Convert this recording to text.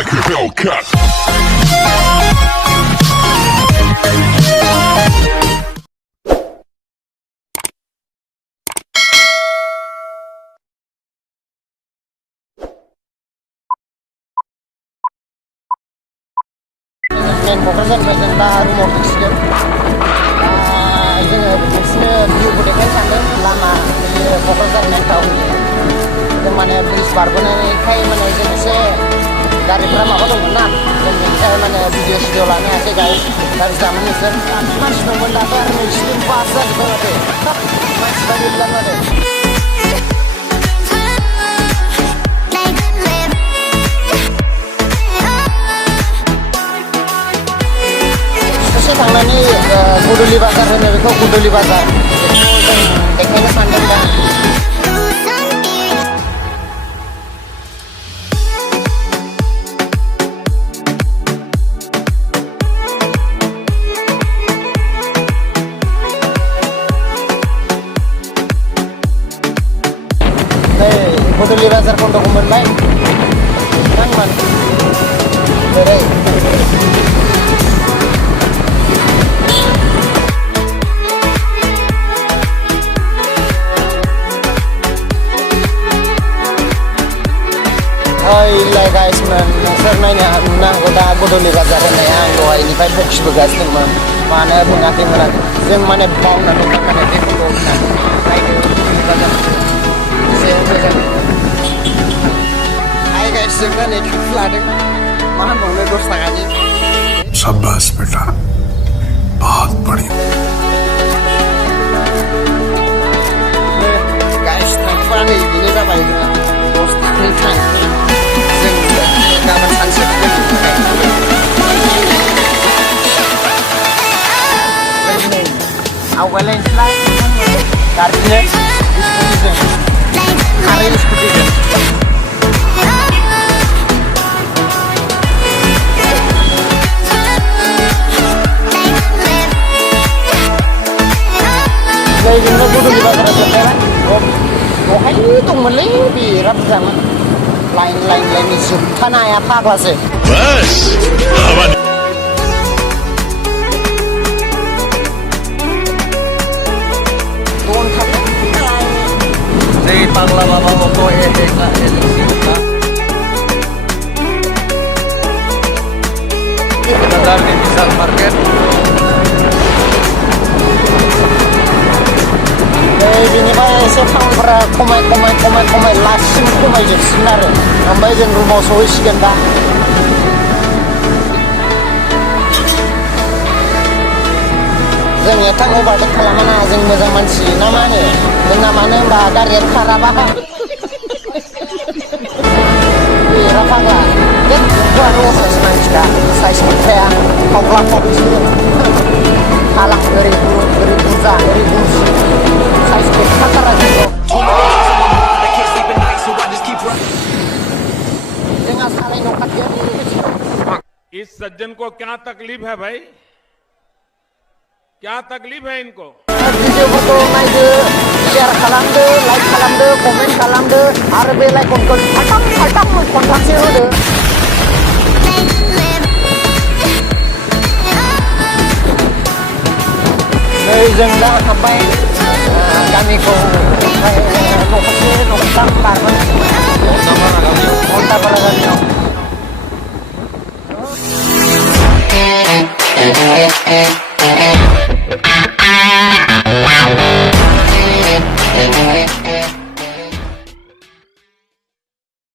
like a Hellcat. Main Cochrane जों दा रुमाव फैसिगोन जोङो बिदिनो भिउखौ देखायनो सानदों लामा क'क्राझार मेन टाउननि जों माने ब्रिज बारबोनायखाय माने जों एसे गारिफ्रा माबा दंमोन ना जों बेनिखाय माने भिडिअ सिडिअ लानो हायासै गाइस गाज्रि जामोन नोंसोर मानसि दंमोन दाथ' आरो नोंसिनि बास जाजोब्बाय माथो मानसिफ्रा गैला माथो थांनानै गुदुलि बाजार होनो बेखौ गुदुलि बाजार बेखौ जों देखायनो सानदों दा गुदुलि बाजार खन्द'खौ मोनबाय नांगोन जेरै guys नोंसोर नायनो हागौ दा गुदुलि बाजार होननाया आं दहायनिफ्राय बखिबोगासिनो दंमोन मानो बुङाखैमोन आं जों माने बावनानै दंमोन माने बेखौ होननानै नायनो गुदुलि बाजारखौ एसे मोजां हाय गाइस जों दा नै थांखि लादों मा होनबावनो 10 थाखानि शाबाश बेटा बहुत बढ़िया गाइस थांखिया नै बेनो जाबाय 10 थाखानि थांखि गाबोन सानसे आवगायलायनोसैलाय गारिनो स्कुटिजों खारै स्कुटिजों जोंनो गुदुलि बाजारा जोबबायना बहाय दंमोनलै बिराद बुरजामोन लाइन जोबथानो हाया फाग्लासो जय बांला बाबा को विशाल मार्केट बेनिफ्राय एसे टाउनफोरा खमाय लास्टसिम खमायजोबसिगोन आरो ओमफ्राय जों रुमाव सहैसिगोन दा जों एथां अभारटेक खालामाना जों मोजां मानसि ना मा होनो जोंना मानो होनबा गारिया खाराबा बेरा फाग्ला बेखौ आरो असाइस मानसिया साइस मोनखाया फावग्ला फावग्लिसो हाला ओरै बुरजा ओरै बुरसि साइस खाथारा जोंहा सालायनो खाथिया इस सज्जन को क्या तकलीफ है भाई क्या तकलीफ है इनको भिडिअफोरखौ नायदो शेयार खालामदो लाइक खालामदो कमेन्ट खालामदो आरो बे लाइकनखौ फाल्टाम खनथामसो होदो नै जों दा हाबबाय गामिखौ न'खरसे न'खरथाम बारबोनाय घन्टापारा गामियाव